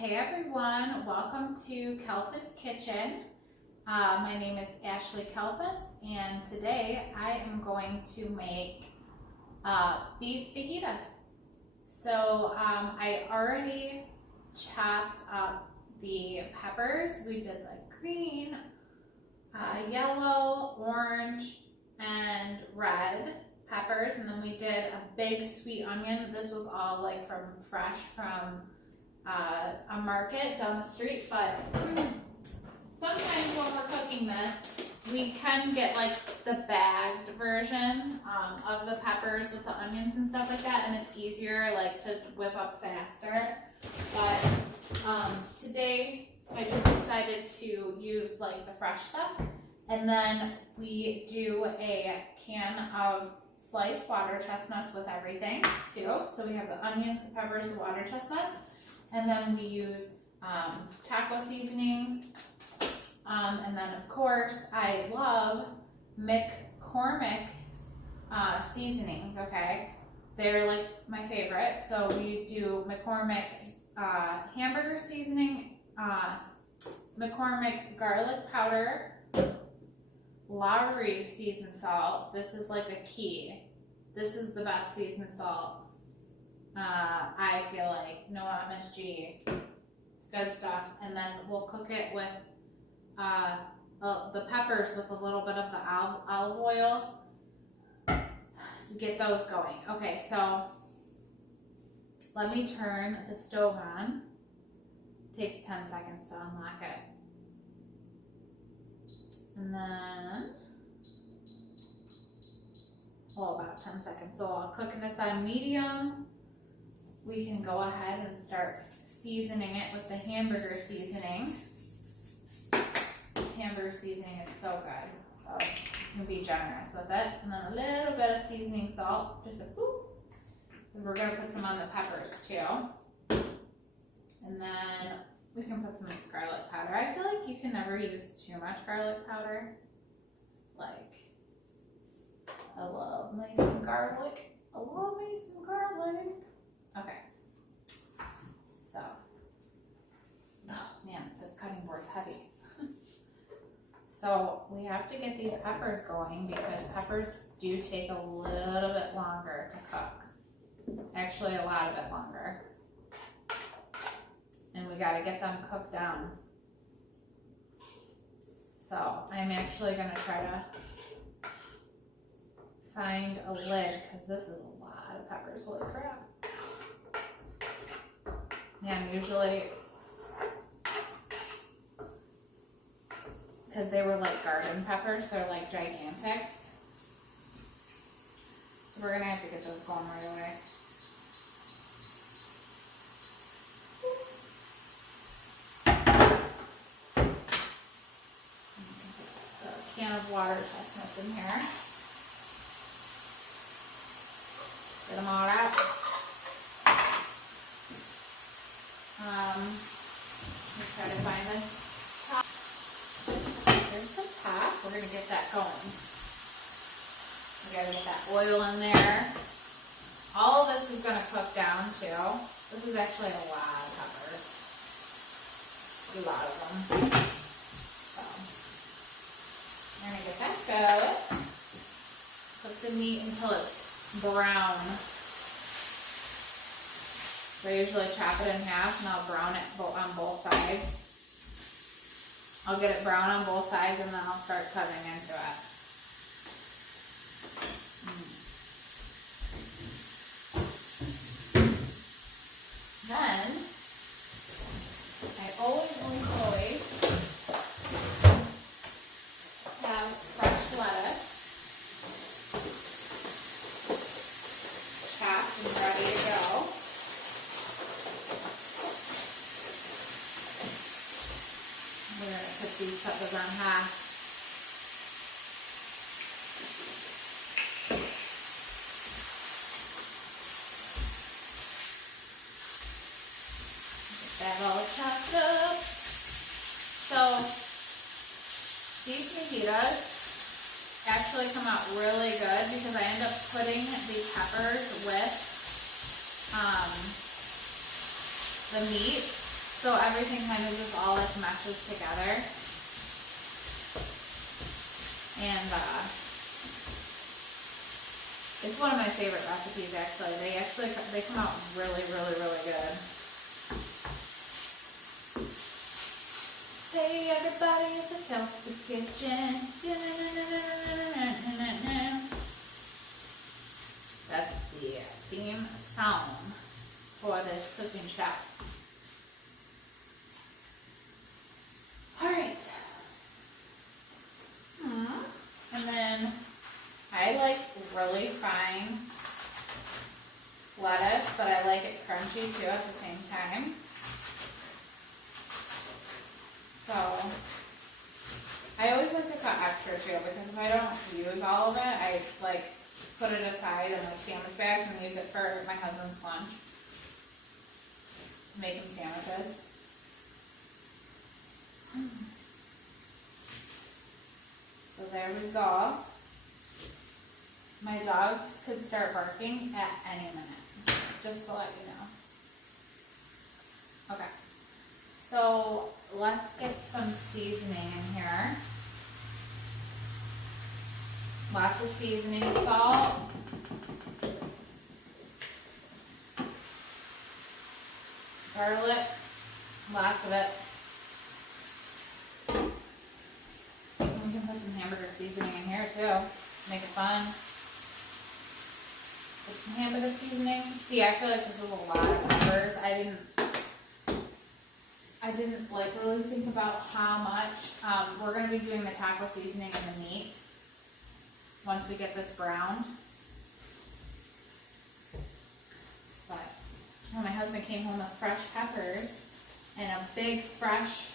Hey everyone, welcome to Kalfas Kitchen. My name is Ashley Kalfas, and today I am going to make beef fajitas. So I already chopped up the peppers. We did like green, yellow, orange, and red peppers, and then we did a big sweet onion. This was all like fresh from a market down the street, but sometimes when we're cooking this, we can get like the bagged version of the peppers with the onions and stuff like that, and it's easier like to whip up faster. But today I just decided to use like the fresh stuff, and then we do a can of sliced water chestnuts with everything too. So we have the onions, the peppers, the water chestnuts. And then we use taco seasoning. And then of course, I love McCormick seasonings, okay? They're like my favorite. So we do McCormick hamburger seasoning, McCormick garlic powder, Lawry seasoned salt. This is like a key. This is the best seasoned salt. I feel like no MSG. It's good stuff. And then we'll cook it with the peppers with a little bit of the olive oil to get those going. Okay, so let me turn the stove on. It takes 10 seconds to unlock it. And then, well, about 10 seconds. So I'll cook this on medium. We can go ahead and start seasoning it with the hamburger seasoning. This hamburger seasoning is so good, so you can be generous with it. And then a little bit of seasoning salt, just a boop, because we're going to put some on the peppers too. And then we can put some garlic powder. I feel like you can never use too much garlic powder. Like, I love me some garlic. I love me some garlic. Okay, so, oh man, this cutting board's heavy. So we have to get these peppers going because peppers do take a little bit longer to cook. Actually, a lot of it longer. And we got to get them cooked down. So I'm actually going to try to find a lid because this is a lot of peppers. Holy crap. Yeah, I'm usually, because they were like garden peppers, they're like gigantic. So we're going to have to get those going right away. A can of water chestnuts in here. Get them all out. Let's try to find this top. There's the top. We're going to get that going. We got to get that oil in there. All of this is going to cook down too. This is actually a lot of peppers. A lot of them. So, we're going to get that going. Cook the meat until it's brown. So I usually chop it in half and I'll brown it on both sides. I'll get it brown on both sides and then I'll start cutting into it. Then, I always have fresh lettuce chopped and ready to go. We're going to put these peppers on high. Get that all chopped up. So, these fajitas actually come out really good because I end up putting the peppers with the meat So everything kind of just all like meshes together. And it's one of my favorite recipes actually. They come out really, really, really good. Hey everybody, it's a Kalfas Kitchen. That's the theme song for this cooking show. Alright. And then I like really fine lettuce, but I like it crunchy too at the same time. So I always like to cut extra too, because if I don't use all of it, I like put it aside in like sandwich bags and use it for my husband's lunch. Make him sandwiches. So there we go. My dogs could start barking at any minute, just to let you know. Okay, so let's get some seasoning in here. Lots of seasoning, salt. Garlic, lots of it. And we can put some hamburger seasoning in here too, make it fun. Put some hamburger seasoning. See, I feel like this is a lot of peppers. I didn't like really think about how much. We're going to be doing the taco seasoning in the meat once we get this browned. But my husband came home with fresh peppers and a big fresh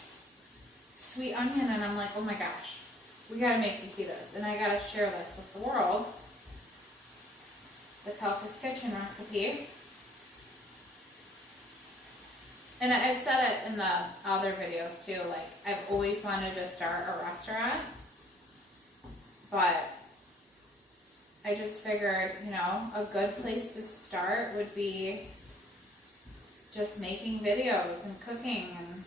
sweet onion, and I'm like, oh my gosh, we gotta make fajitas, and I gotta share this with the world. The Kalfas Kitchen recipe. And I've said it in the other videos too, like I've always wanted to start a restaurant, but I just figured, a good place to start would be just making videos and cooking and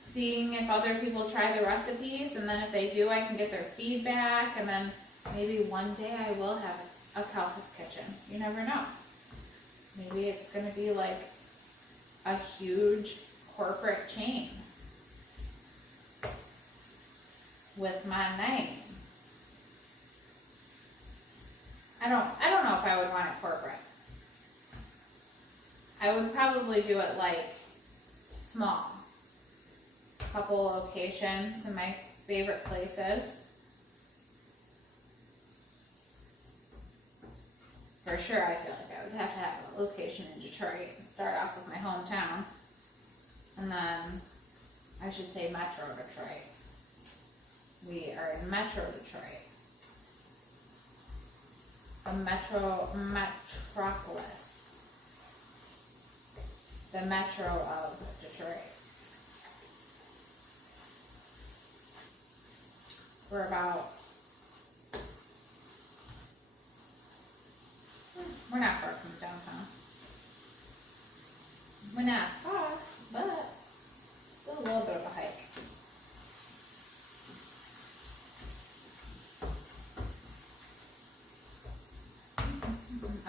seeing if other people try the recipes, and then if they do, I can get their feedback, and then maybe one day I will have a Kalfas Kitchen. You never know. Maybe it's going to be like a huge corporate chain with my name. I don't know if I would want it corporate. I would probably do it like small. A couple locations in my favorite places. For sure, I feel like I would have to have a location in Detroit. Start off with my hometown. And then, I should say Metro Detroit. We are in Metro Detroit. The metropolis. The metro of Detroit. We're about, we're not far from downtown. We're not far, but still a little bit of a hike.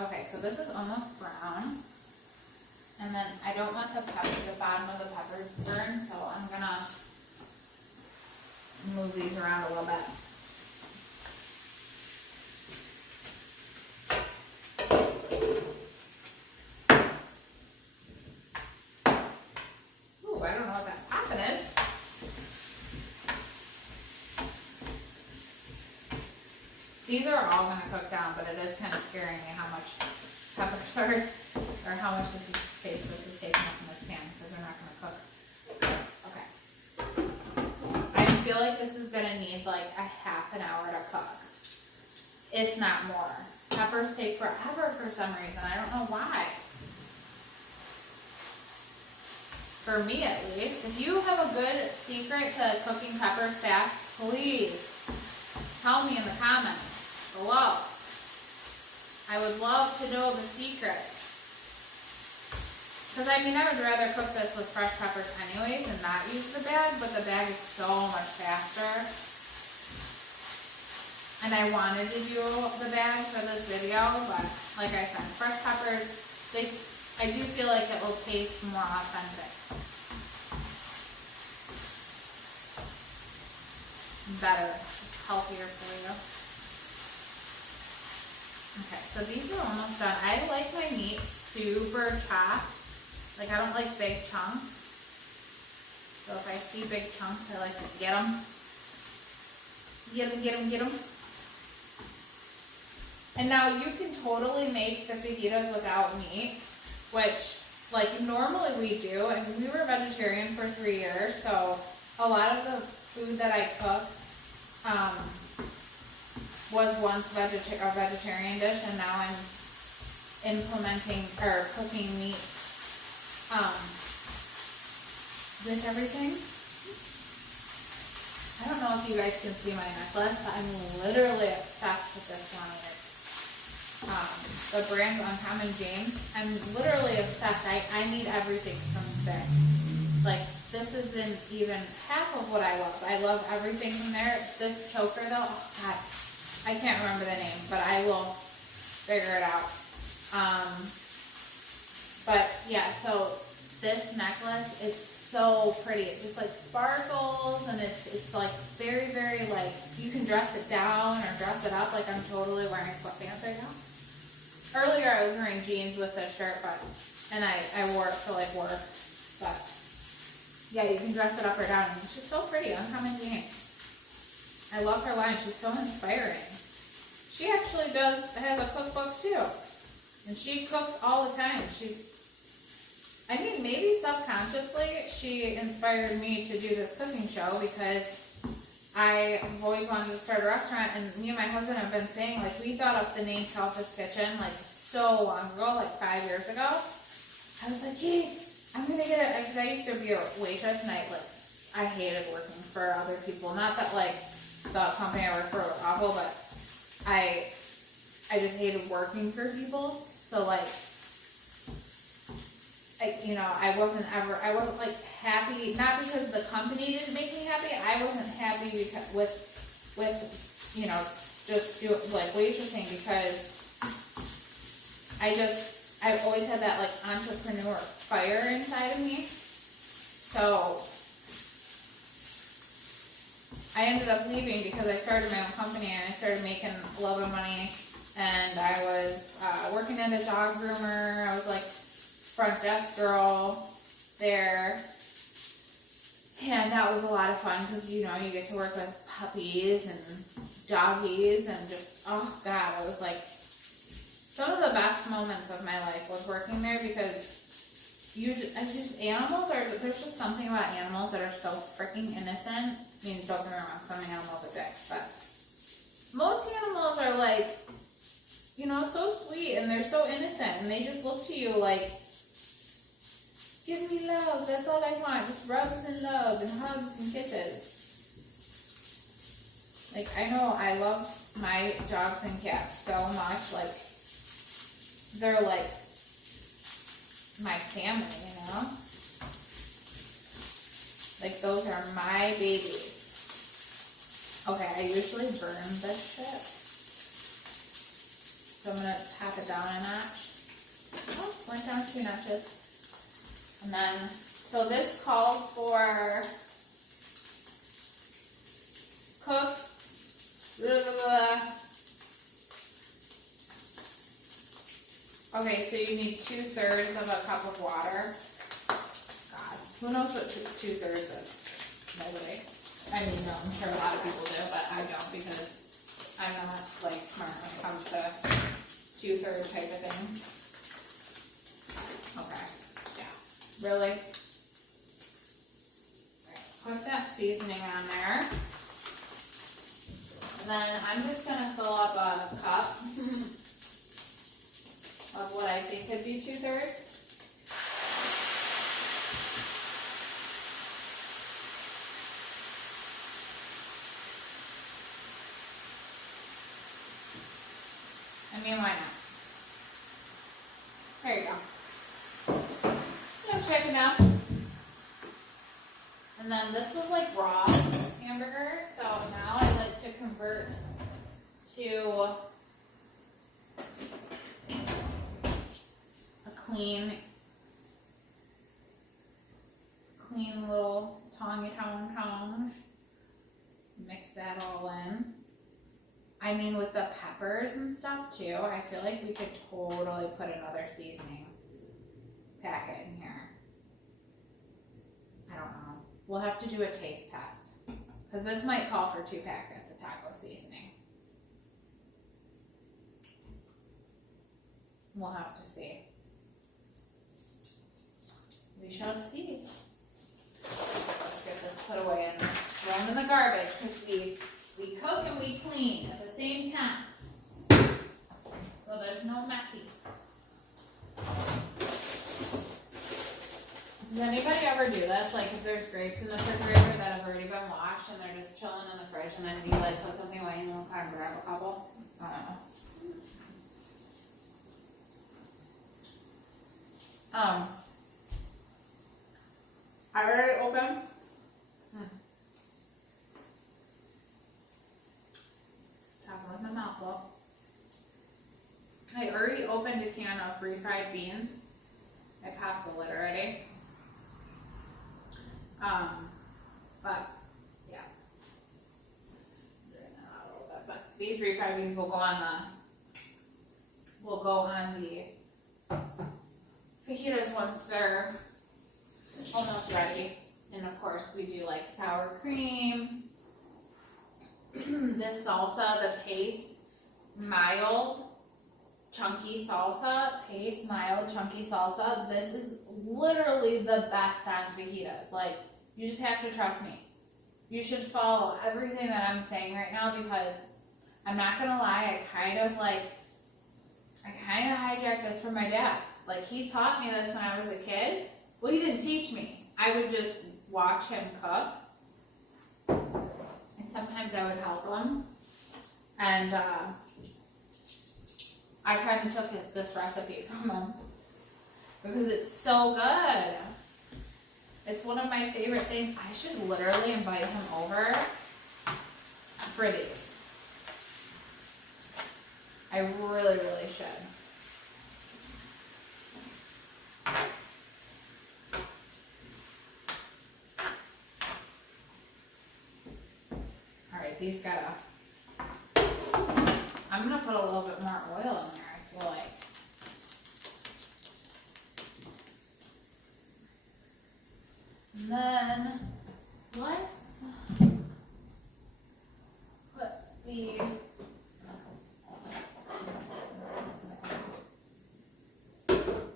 Okay, so this is almost brown. And then I don't want the bottom of the peppers burned, so I'm gonna move these around a little bit. Ooh, I don't know what that popping is. These are all gonna cook down, but it is kind of scaring me how much peppers are, or how much this is space this is taking up in this pan, because they're not gonna cook. Okay. I feel like this is gonna need like a half an hour to cook, if not more. Peppers take forever for some reason. I don't know why. For me at least. If you have a good secret to cooking peppers fast, please tell me in the comments below. I would love to know the secret. Because I mean, I would rather cook this with fresh peppers anyways and not use the bag, but the bag is so much faster. And I wanted to do the bag for this video, but like I said, fresh peppers, I do feel like it will taste more authentic. Better, healthier for you. Okay, so these are almost done. I like my meat super chopped. Like, I don't like big chunks. So if I see big chunks, I like to get them. Get them, get them, get them. And now you can totally make the fajitas without meat, which, like, normally we do. And we were vegetarian for 3 years, so a lot of the food that I cook was once a vegetarian dish, and now I'm implementing or cooking meat with everything. I don't know if you guys can see my necklace, but I'm literally obsessed with this one. It's the brand's Uncommon James. I'm literally obsessed. I need everything from there. Like, this isn't even half of what I love. I love everything from there. This choker though, oh God, I can't remember the name, but I will figure it out. But yeah, so this necklace, it's so pretty. It just like sparkles, and it's like very, very like, you can dress it down or dress it up. Like, I'm totally wearing sweatpants right now. Earlier I was wearing jeans with a shirt, and I wore it for like work, but yeah, you can dress it up or down. And it's just so pretty. Uncommon James. I love her line. She's so inspiring. She actually has a cookbook too. And she cooks all the time. I mean, maybe subconsciously she inspired me to do this cooking show, because I've always wanted to start a restaurant, and me and my husband have been saying, like, we thought of the name Kalfas Kitchen like so long ago, like 5 years ago. I was like, hey, I'm gonna get it, because I used to be a waitress, and I hated working for other people. Not that like the company I worked for was awful, but I just hated working for people. So like, I wasn't like happy, not because the company didn't make me happy. I wasn't happy because with just like waitressing, because I've always had that like entrepreneur fire inside of me. So I ended up leaving because I started my own company, and I started making a lot of money, and I was working at a dog groomer. I was like front desk girl there, and that was a lot of fun, because you get to work with puppies and doggies, and just, oh God, I was like, some of the best moments of my life was working there, because there's just something about animals that are so freaking innocent. I mean, don't get me wrong, some animals are dicks, but most animals are like, so sweet, and they're so innocent, and they just look to you like, give me love, that's all I want, just rubs and love and hugs and kisses. Like, I know I love my dogs and cats so much, like, they're like my family, Like, those are my babies. Okay, I usually burn this shit, so I'm gonna tap it down a notch. Oh, went down 2 notches. And then, so this calls for cook, blah, blah, blah. Okay, so you need 2/3 of a cup of water. God, who knows what 2/3 is? Nobody. I mean, no, I'm sure a lot of people do, but I don't, because I'm not like smart when it comes to 2/3 type of things. Okay. Really? Put that seasoning on there. And then I'm just going to fill up a cup of what I think could be 2/3. I mean, why not? There you go. And then this was like raw hamburger, so now I like to convert to a clean little tong. Mix that all in. I mean, with the peppers and stuff too, I feel like we could totally put another seasoning packet in here. I don't know. We'll have to do a taste test because this might call for 2 packets of taco seasoning. We'll have to see. We shall see. Let's get this put away and thrown in the garbage because we cook and we clean at the same time. So there's no messy. Does anybody ever do this? Like if there's grapes in the refrigerator that have already been washed and they're just chilling in the fridge and then you like put something away and you'll kind of grab a couple? I don't know. I already opened. Talking with my mouth full. I already opened a can of refried beans. I popped the lid already. But yeah. But these refried beans will go on the fajitas once they're almost ready. And of course we do like sour cream. This salsa, the paste, mild, chunky salsa, this is literally the best on fajitas. Like, you just have to trust me. You should follow everything that I'm saying right now because I'm not gonna lie, I kind of hijacked this from my dad. Like, he taught me this when I was a kid. Well, he didn't teach me. I would just watch him cook. And sometimes I would help him. And I kind of took this recipe from him. Because it's so good. It's one of my favorite things. I should literally invite him over for these. I really, really should. Alright, these gotta... I'm gonna put a little bit more oil in there, I feel like. And then let's put the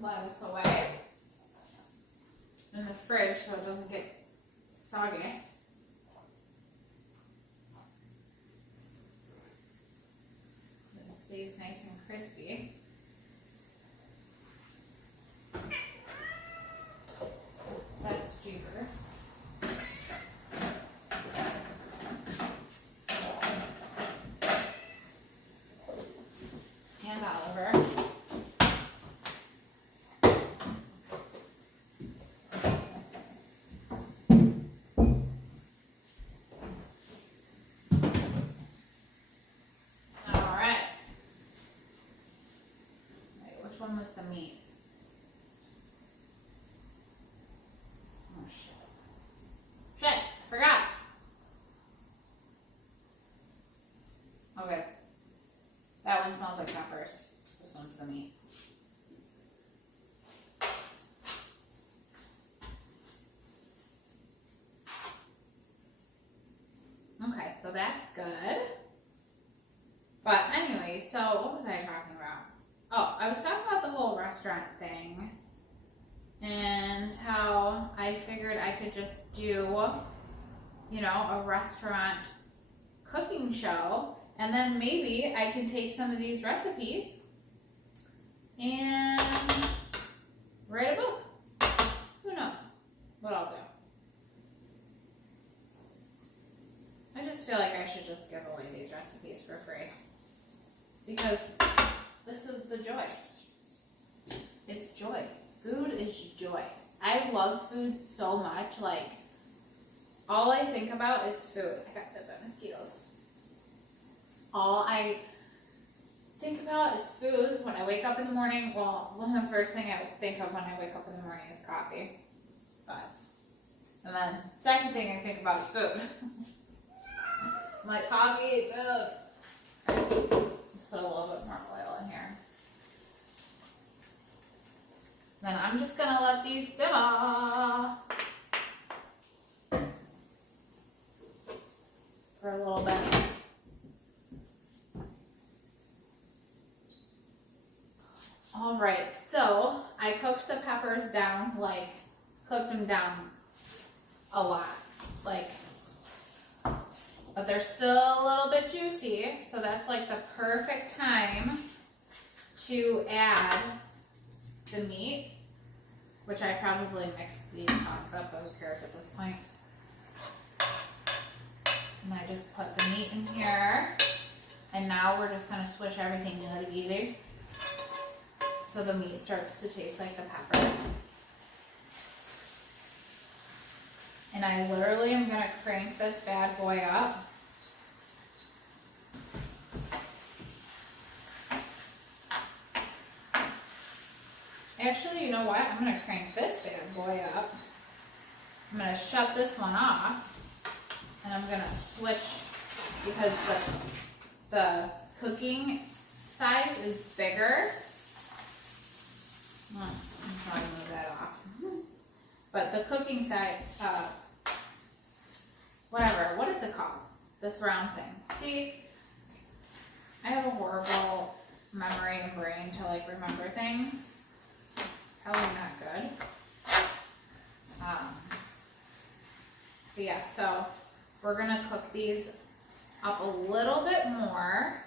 lettuce away in the fridge so it doesn't get soggy. It stays nice and crispy. That's jeepers. And Oliver. Alright. Wait, which one was the meat? Oh shit. Shit, I forgot. Okay. That one smells like peppers. This one's the meat. Okay, so that's good. But anyway, so what was I talking about? Oh, I was talking about the whole restaurant thing. And how I figured I could just do, you know, a restaurant cooking show. And then maybe I can take some of these recipes and write a book. Who knows what I'll do. I just feel like I should just give away these recipes for free. Because this is the joy. It's joy. Food is joy. I love food so much. Like, all I think about is food. I got bit by mosquitoes. All I think about is food when I wake up in the morning. Well, one of the first thing I think of when I wake up in the morning is coffee. And then second thing I think about is food. I'm like, coffee, food. Let's put a little bit more oil in here. Then I'm just gonna let these simmer for a little bit. All right, so I cooked the peppers down, cooked them down a lot, but they're still a little bit juicy, so that's like the perfect time to add the meat, which I probably mixed these tongs up, but who cares at this point. And I just put the meat in here, and now we're just gonna swish everything together so the meat starts to taste like the peppers. And I literally am gonna crank this bad boy up. Actually, you know what? I'm gonna crank this bad boy up. I'm gonna shut this one off, and I'm gonna switch because the cooking size is bigger. I'm probably move that off. But the cooking side, whatever, what is it called? This round thing. See, I have a horrible memory and brain to remember things. Probably not good. But yeah, so we're gonna cook these up a little bit more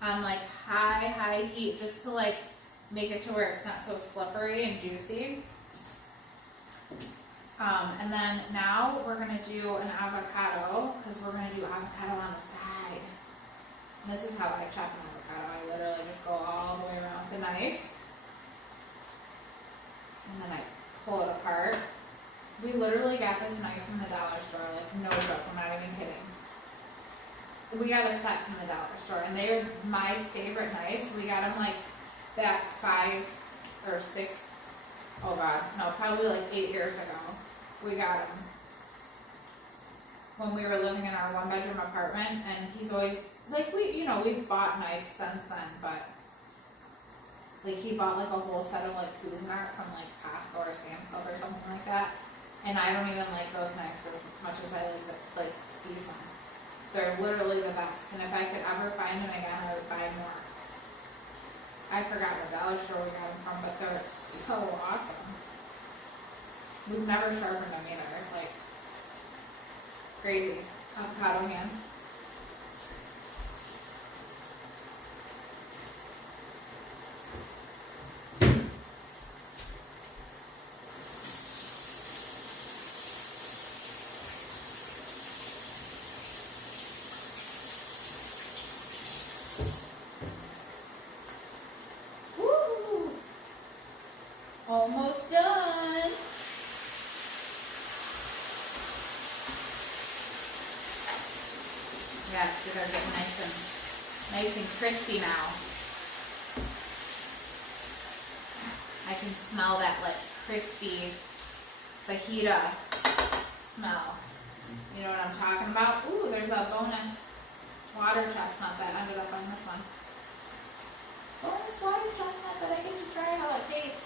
on high heat, just to make it to where it's not so slippery and juicy. And then now we're gonna do an avocado, because we're gonna do avocado on the side. And this is how I chop an avocado. I literally just go all the way around with the knife. And then I pull it apart. We literally got this knife from the dollar store, no joke, I'm not even kidding. We got a set from the dollar store, and they are my favorite knives. We got them back 5 or 6, oh god, no, probably 8 years ago. We got them when we were living in our 1-bedroom apartment, and he's always, we've bought knives since then, but he bought a whole set of Cuisinart from Costco or Sam's Club or something like that. And I don't even like those knives as much as I like these ones. They're literally the best. And if I could ever find them again, I would buy more. I forgot what dollar store we got them from, but they're so awesome. We've never sharpened them either. It's crazy. Avocado hands. Almost done. Yeah, they're getting nice and crispy now. I can smell that crispy fajita smell. You know what I'm talking about? Ooh, there's a bonus water chestnut that ended up on this one. Bonus water chestnut that I get to try how it tastes.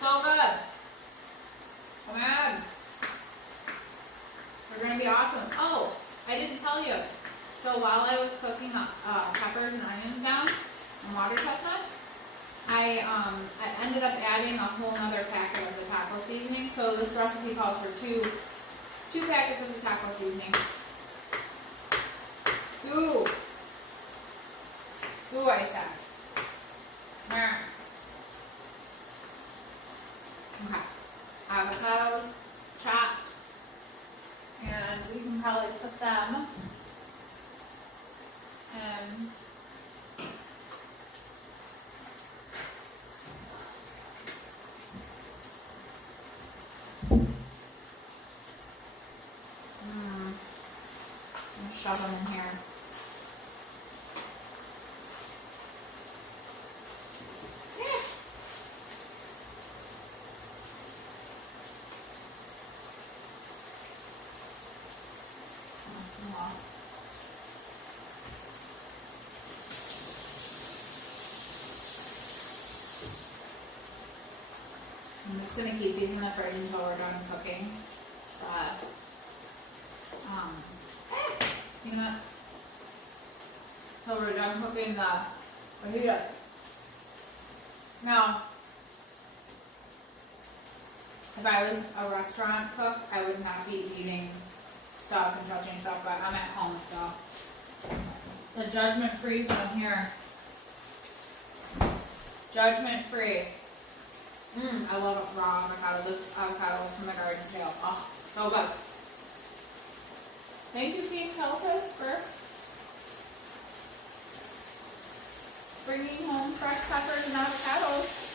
So good. Come on. They're going to be awesome. Oh, I didn't tell you. So while I was cooking the peppers and onions down and water chestnuts, I ended up adding a whole nother packet of the taco seasoning. So this recipe calls for two packets of the taco seasoning. Ooh, I said. Yeah. Okay. Avocados chopped, and we can probably put them in I'm just gonna keep these in the fridge until we're done cooking. You know, until we're done cooking the fajitas. Now, if I was a restaurant cook, I would not be eating stuff and touching stuff, but I'm at home, so judgment free from here. Judgment free. I love raw avocado. This avocado from the garden sale. Oh, so good. Thank you, King Kalfas, for bringing home fresh peppers and avocados.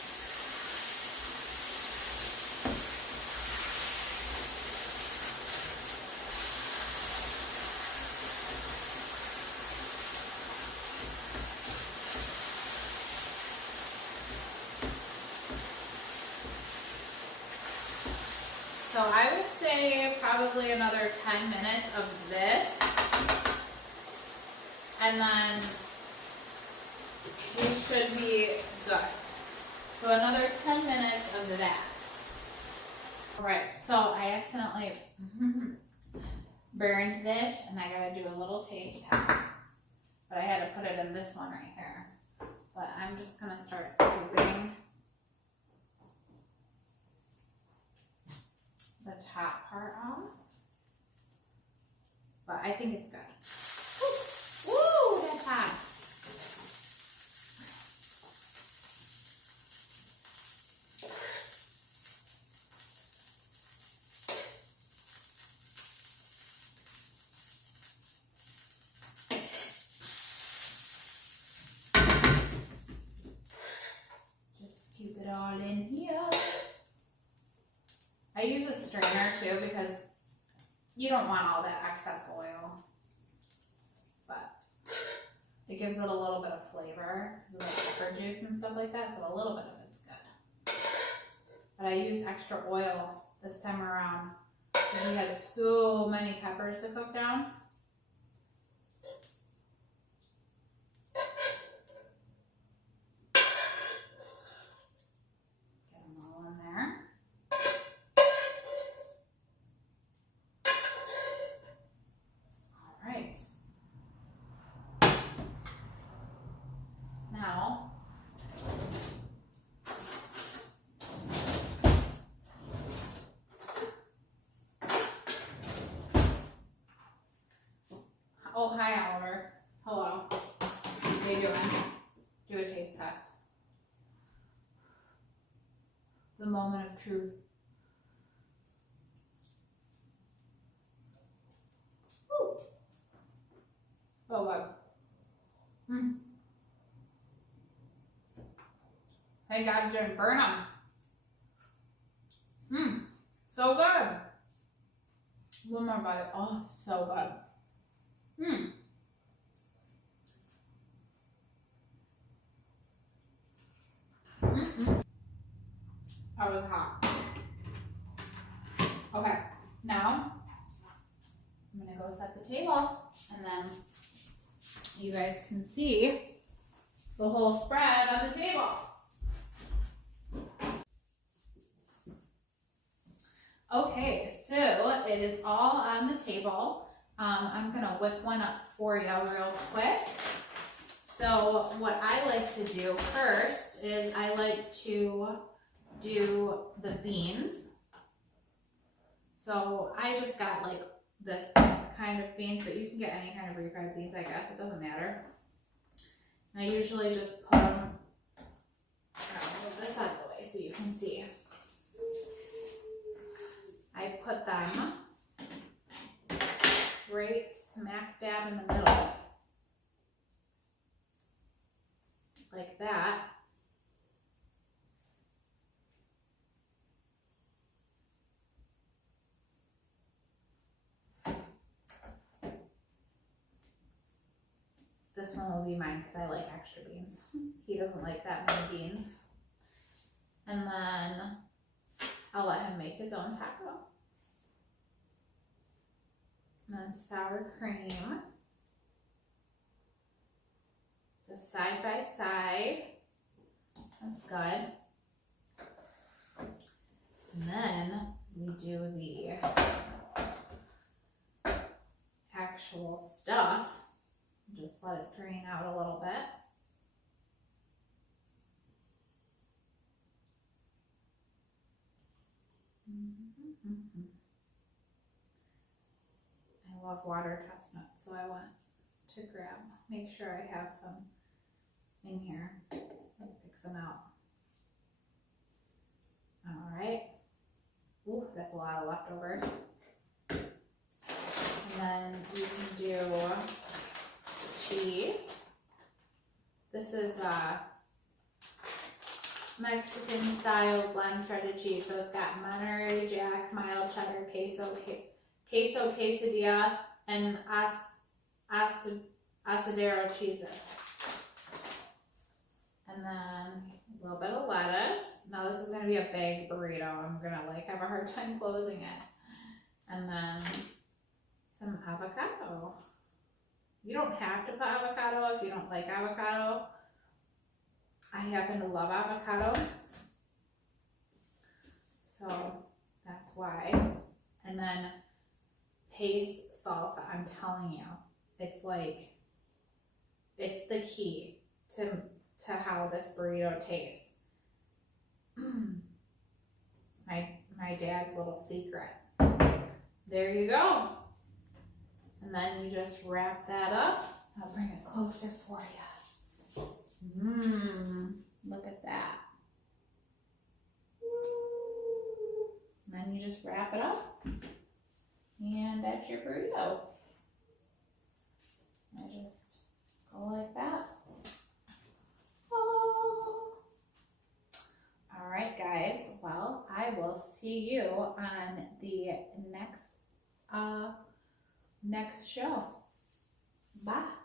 So I would say probably another 10 minutes of this, and then we should be good. So another 10 minutes of that. All right, so I accidentally burned this, and I gotta do a little taste test, but I had to put it in this one right here. But I'm just gonna start scooping the top part off, but I think it's good. Woo! Woo, that's hot. Just scoop it all in here. I use a strainer too because you don't want all that excess oil, but it gives it a little bit of flavor because of the pepper juice and stuff like that, so a little bit of it's good. But I used extra oil this time around because we had so many peppers to cook down. Get them all in there. Now, oh hi Oliver, hello, how you doing? Do a taste test. The moment of truth. Woo. Oh good. Thank God it didn't burn them. So good. One more bite. Oh, so good. That was hot. Okay, now I'm gonna go set the table, and then you guys can see the whole spread on the table. Okay, so it is all on the table. I'm gonna whip one up for you real quick. So what I like to do first is I like to do the beans. So I just got like this kind of beans, but you can get any kind of refried beans, I guess, it doesn't matter. And I usually just put them, I'll move this out of the way so you can see. I put them right smack dab in the middle, like that. This one will be mine because I like extra beans. He doesn't like that many beans. And then I'll let him make his own taco. And then sour cream. Just side by side. That's good. And then we do the actual stuff. Just let it drain out a little bit. I love water chestnuts, so I want to make sure I have some in here. Pick some out. All right. Ooh, that's a lot of leftovers. And then you can do cheese. This is Mexican style blend shredded cheese. So it's got Monterey Jack, mild cheddar, queso quesadilla, and asadero cheeses. And then a little bit of lettuce. Now this is gonna be a big burrito. I'm gonna have a hard time closing it. And then some avocado. You don't have to put avocado if you don't like avocado. I happen to love avocado, so that's why. And then paste salsa. I'm telling you, it's the key to how this burrito tastes. It's my dad's little secret. There you go. And then you just wrap that up. I'll bring it closer for you. Look at that. And then you just wrap it up. And that's your burrito. I just go like that. Oh. All right, guys. Well, I will see you on the next show. Bye.